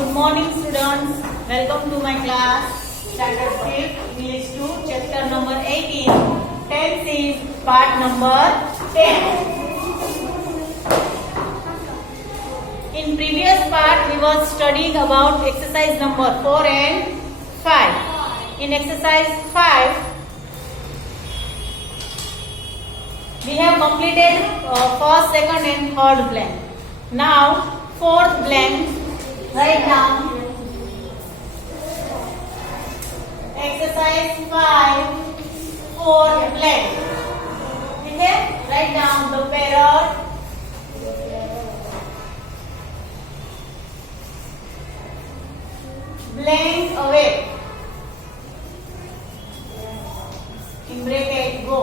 Good morning, students. Welcome to my class. Standard 5th, English 2, chapter number 18. Tense is part number 10. In previous part, we were studying about exercise number 4 and 5. In exercise 5, we have completed first, second and third blank. Now, fourth blank. Write down exercise 5, 4 blank. Okay? Write down the parrot, blank away, in bracket go,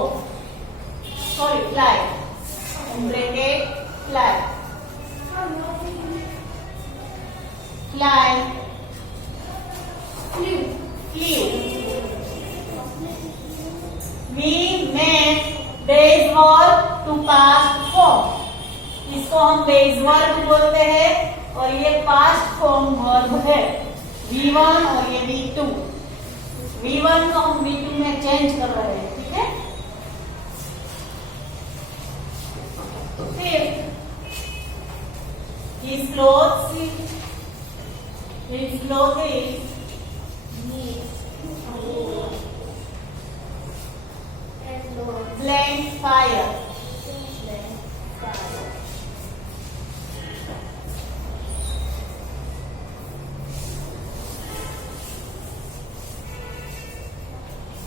sorry fly, in bracket fly. Fly, flew. We make baseball to past form. इसको हम base verb बोलते हैं और ये past form verb है V1 और ये V2. V1 को हम V2 में चेंज कर रहे हैं, ठीक है. फिर his clothes blank fire.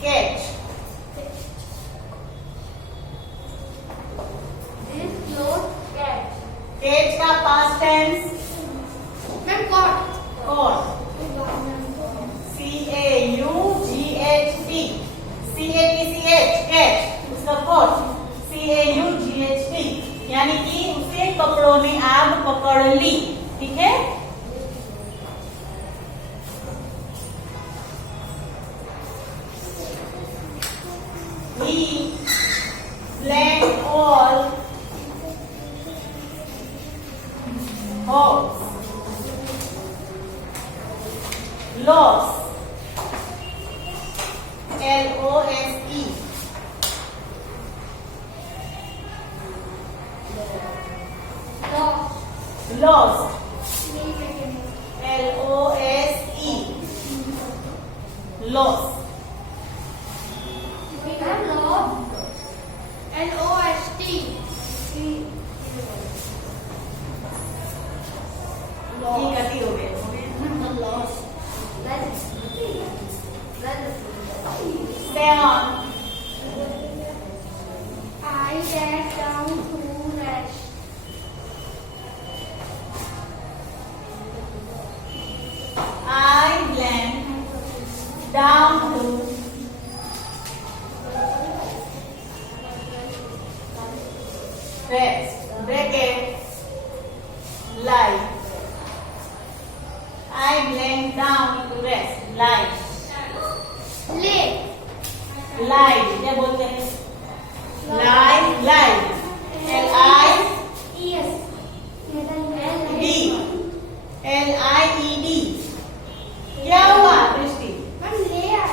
Catch. Catch का past tense caught. C-A-U-G-H-T. catch उसका caught. C-A-U-G-H-T यानी कि उसे कपड़ों ने आग पकड़ ली, ठीक है. He blank all hopes. Loss. L-O-S-E. Lost. L-O-S-E. Lost. L-O-S-T. कटी हो गई. Seven. I sat down to rest. I blank down to rest. Bracket lie. I blank down to rest. Lie. Lay. Lie क्या बोलते हैं? Lie, lie. Yes. L-I-D. L-I-E-D. क्या हुआ दृष्टि? मैं ले आया.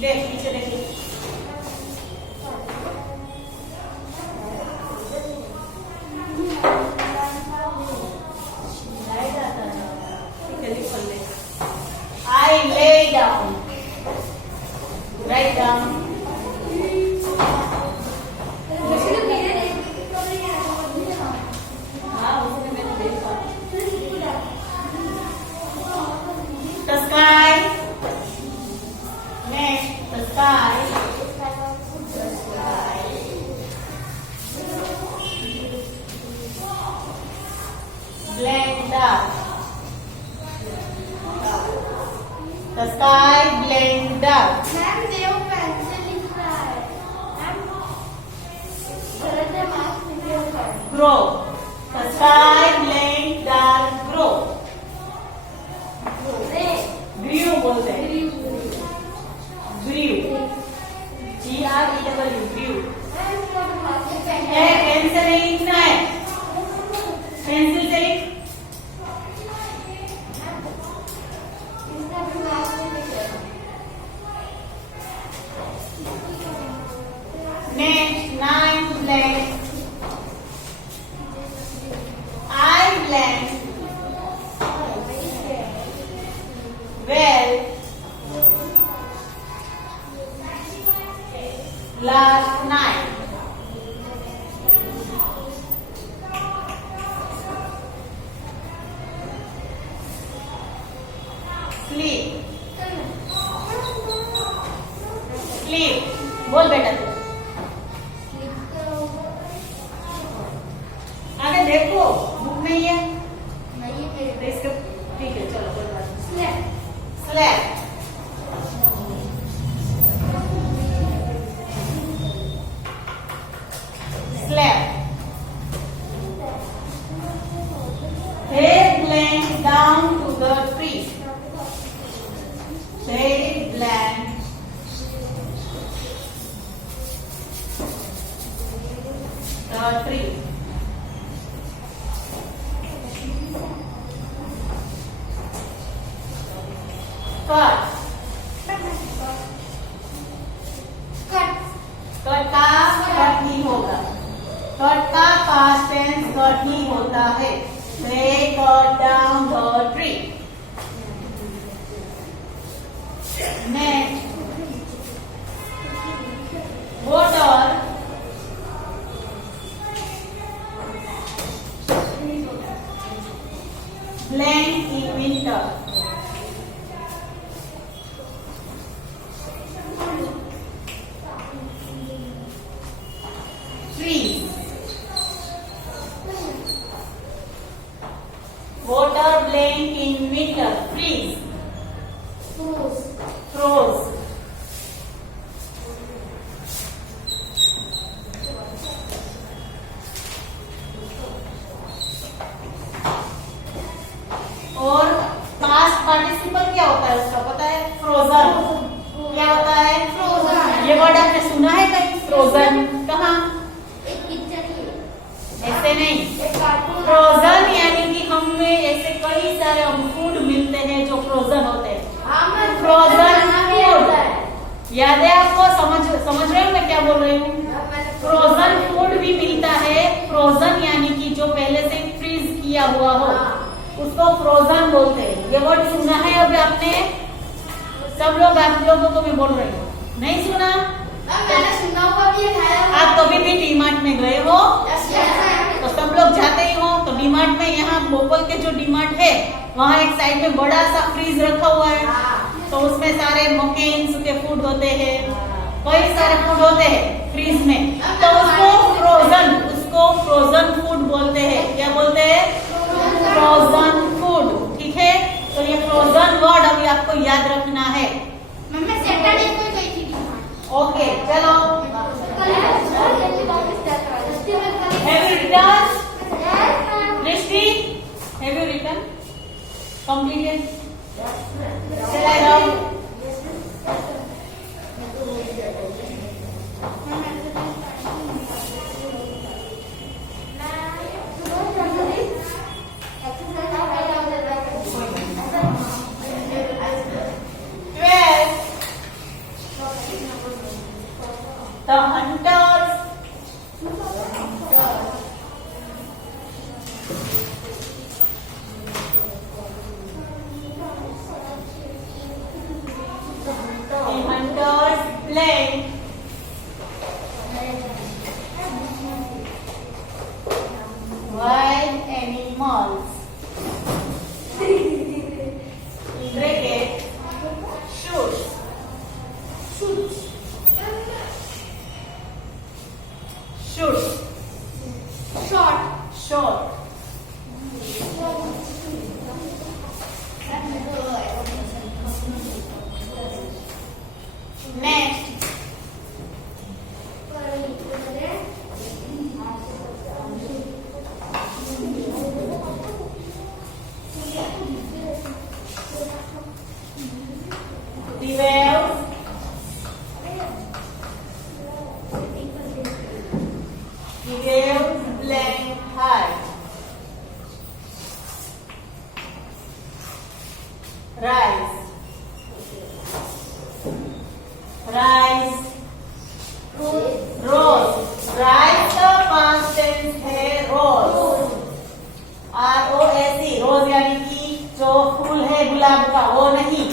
देख पीछे देखिए. I lay down. Write down. हाँ उसने मैंने देखा. The sky. Next, the sky. Blank dark. The sky blank dark. Ma'am Dev pencil लिख रहा है. मैम गलत है. Marks Grow. The sky blank dark grow. Grew बोलते हैं. Grew. G-R-E-W. Grew. पेंसिल नहीं लिखना है. पेंसिल से लिख. देखो, बुक नहीं है नहीं तो मेरे इसका ठीक है, चलो कोई बात नहीं। Slab slab, slab, head blank down to the tree, head blank the tree, cut, cut cut का कट ही होगा, कट का पास्ट टेंस कट ही होता है। They cut down the tree. Next, water blank in winter. Trees. Water blank in winter. Freeze. Fruits Froze. और past participle क्या होता है उसका पता है? फ्रोजन। क्या होता है? Frozen. ये वर्ड आपने सुना है कहीं? फ्रोजन कहाँ? एक पिक्चर ही ऐसे नहीं, एक कार्टून फ्रोजन यानी कि हमें ऐसे कई सारे फूड मिलते हैं जो फ्रोजन होते हैं। हाँ मैं फ्रोजन भी होता है याद है आपको? समझ रहे हो मैं क्या बोल रही हूँ? फ्रोजन फूड भी मिलता है। फ्रोजन यानी कि जो पहले से फ्रीज किया हुआ हो उसको फ्रोजन बोलते हैं। ये वर्ड सुना है अभी आपने? सब लोग, आप लोगों को मैं बोल रही हूँ, नहीं सुना? मैंने सुना हुआ भी है, खाया हुआ आप कभी भी डीमार्ट में गए हो है। तो सब लोग जाते ही हो तो डीमार्ट में, यहाँ भोपाल के जो डीमार्ट है वहाँ एक साइड में बड़ा सा फ्रीज रखा हुआ है। तो उसमें सारे मकेन्स के फूड होते हैं, कई सारे फूड होते हैं फ्रीज में। तो उसको फ्रोजन फूड बोलते हैं। क्या बोलते हैं? Frozen food. ठीक है, तो ये फ्रोजन वर्ड अभी आपको याद रखना है। मैं सैटरडे को गई थी डीमार्ट। ओके, चलो। Have you written? Rishti, have you written? Completed? Shall I write? The hunters play wild animals. Cricket shoots. Shoots. Short. Next, the waves. The waves blank high. Rise. Rise. Rose. Rise का past tense है रोज। ROSE, रोज यानी कि जो फूल है गुलाब का, वो नहीं।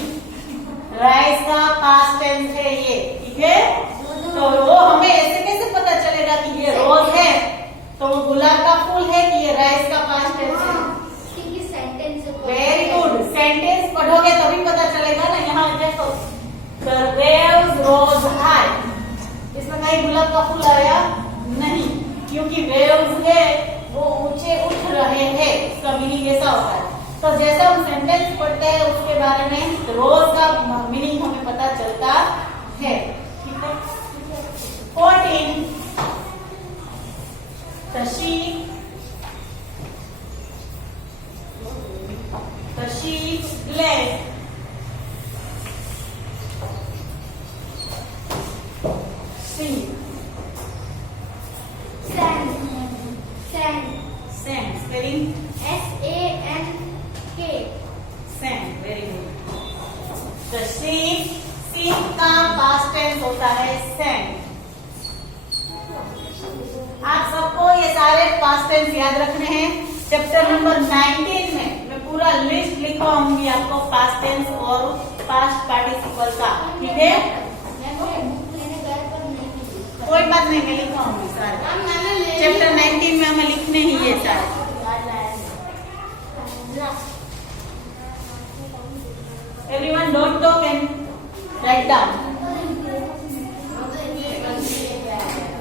Rice का पास्ट टेंस है ये। ठीक है, तो वो हमें ऐसे कैसे पता चलेगा कि ये रोज है तो वो गुलाब का फूल है कि ये राइस का पास्ट टेंस है? वेरी गुड, सेंटेंस पढ़ोगे तभी पता चलेगा ना। यहाँ देखो, The waves rose high. इसमें कहीं गुलाब का फूल आया नहीं, क्योंकि वेव्स है वो ऊंचे उठ रहे हैं, इसका मीनिंग ऐसा होता है। तो जैसे हम सेंटेंस पढ़ते हैं उसके बारे में रोज का मीनिंग हमें पता चलता है। ठीक है। 14 the sheep left sheep Sand. Sand. sand spelling SANK. sand very good the sheep का past tense होता है sand। आप सबको ये सारे पास्ट टेंस याद रखने हैं। चैप्टर नंबर 19 में मैं पूरा लिस्ट लिखवाऊंगी आपको पास्ट टेंस और पास्ट पार्टिसिपल का। ठीक है, कोई बात नहीं, मैं लिखवाऊंगी सारे। चैप्टर 19 में हमें लिखने ही ये सारे। Everyone don't talk and write down.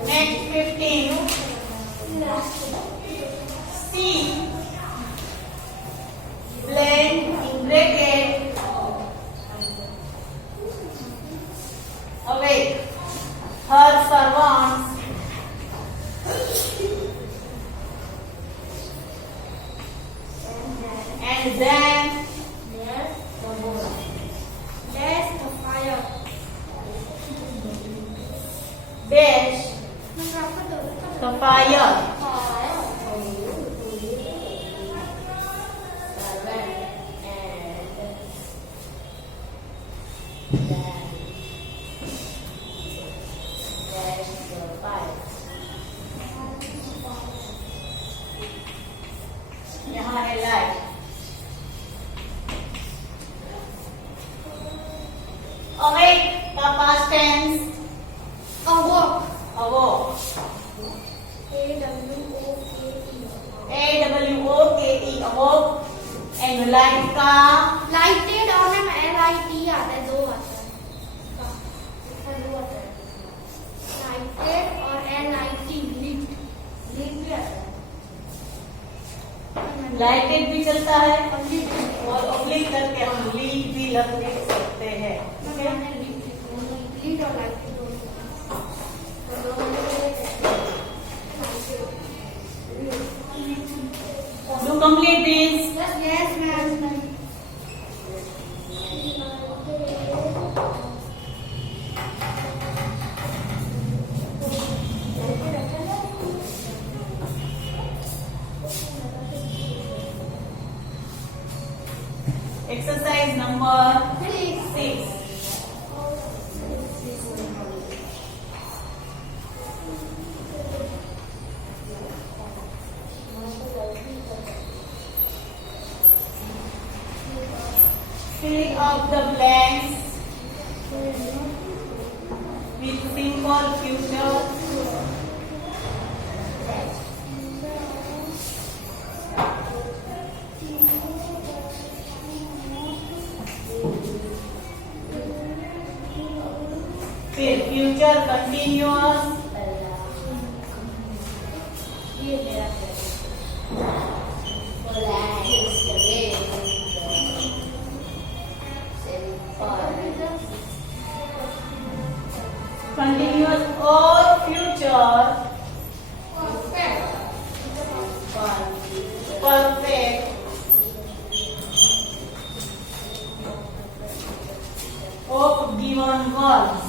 Next 15 C blend in bracket awake her servants and then There's the fire. dash the fire यहाँ है लाइट। awake का past tense Awoke. awoke AWOKE awoke and light का Lighted और ना LIT आता है, दो आता है। इसका दो आता है। Lighted और LIT lit भी आता है। लाइटेड भी चलता है और ऑब्लिक करके हम लीड भी लिख सकते हैं। ठीक है, lit और lighted do complete this। Yes, ma'am. Exercise number 6 fill up the blanks with simple future फिर future continuous continuous or future perfect of given words।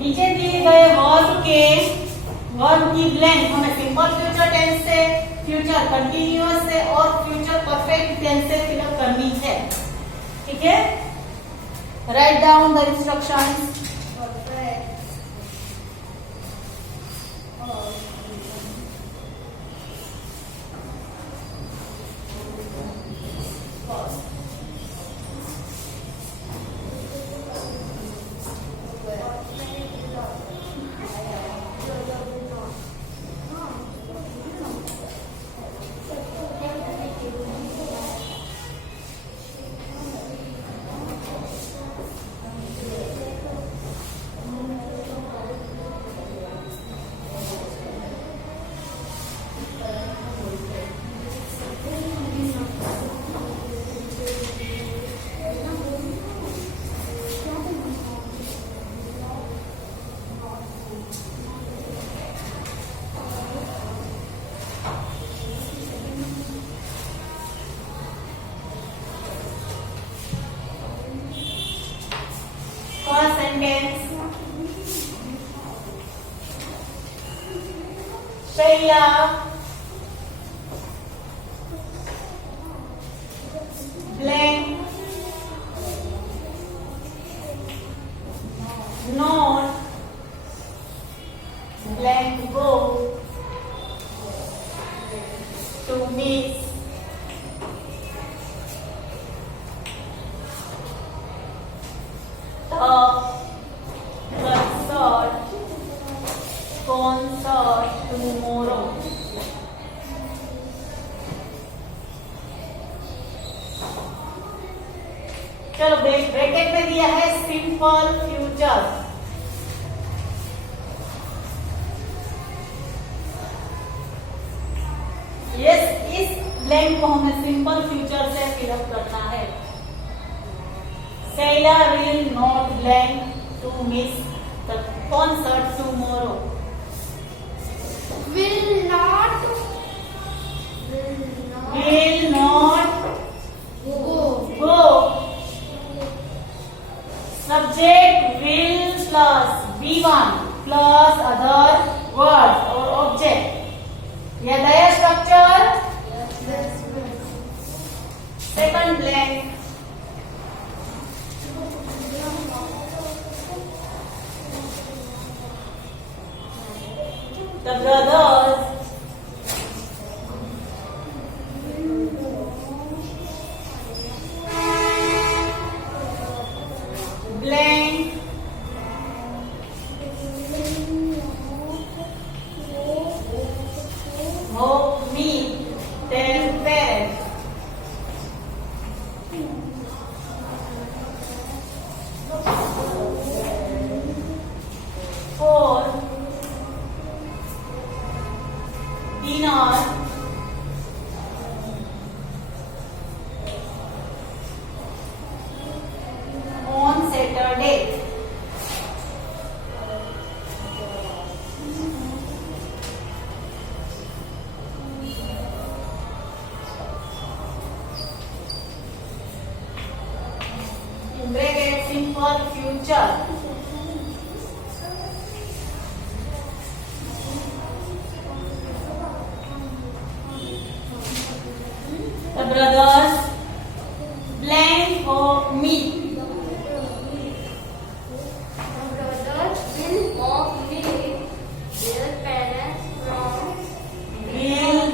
नीचे दिए गए वर्ब की ब्लेंड हमें सिंपल फ्यूचर टेंस से, फ्यूचर कंटिन्यूअस से और future perfect tense से फिलअप करनी है। ठीक है, write down the instructions. sentence. Shaila blank not blank go to miss concert tomorrow. चलो ब्रैकेट में दिया है सिंपल फ्यूचर. यस, इस ब्लैंक को हमें सिंपल फ्यूचर से फिलअप करना है. Sailor will not blank to miss the concert tomorrow. Will not go. Subject will plus be1 plus other words or object. यह दया structure. Second blank. The brothers blank hope meet their parents. For dinner on Saturday. In bracket simple future. The brothers blank hope meet. Will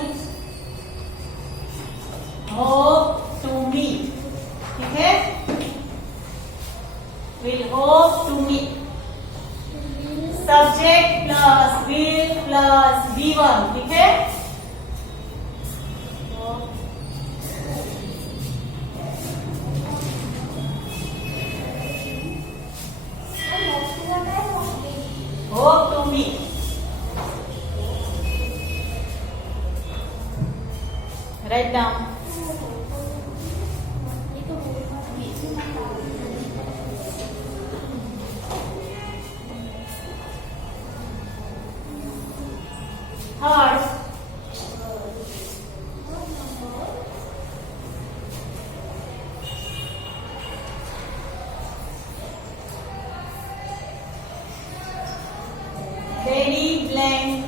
hope to meet. ठीक है? Will hope to meet. Subject plus will plus be1. ठीक है? Hope to meet. Write down. Third, Daddy blank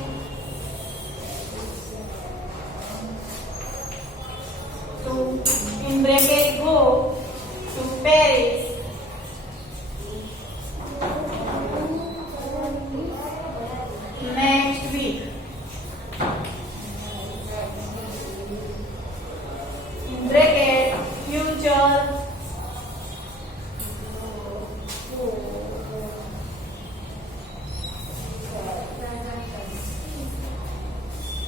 to in bracket go to Paris next week. In bracket future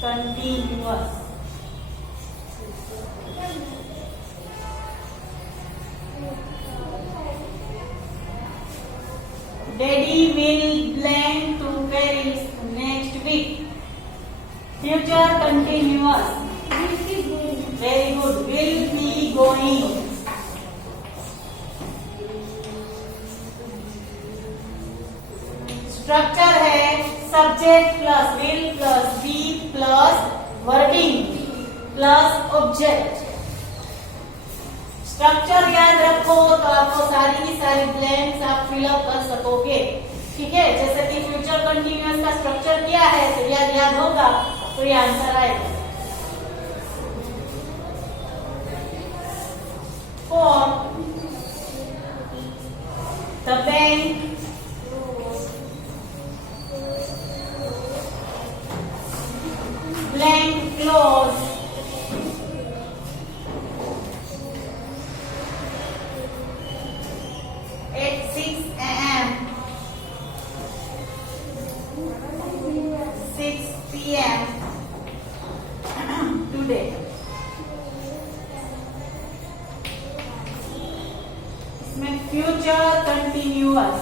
continuous. Daddy will blank to Paris next week. Future continuous. Very good. Will be going. Structure है subject plus will plus be plus verbing plus object. Structure याद रखो तो आपको सारी की सारी blanks आप fill up कर सकोगे। ठीक है, जैसे कि फ्यूचर कंटिन्यूअस का स्ट्रक्चर क्या है तो याद होगा तो ये आंसर आएगा। 4 the bank blank closed at 6 a.m. 6 p.m. today. इसमें future continuous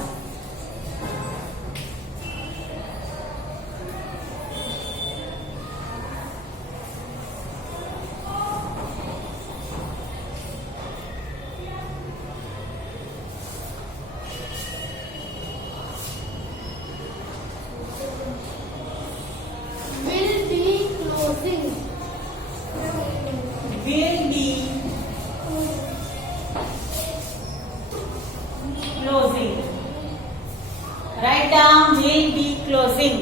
will be closing. Write down will be closing.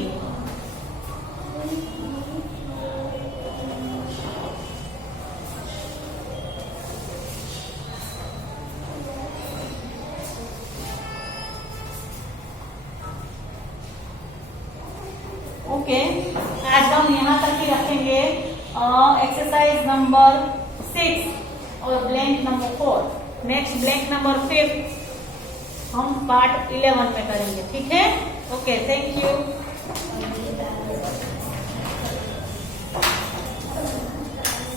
Okay, आज हम यहाँ तक ही रखेंगे। एक्सरसाइज नंबर 6 और blank number 4। Next blank number 5 हम पार्ट 11 में करेंगे। ठीक है, ओके, थैंक यू।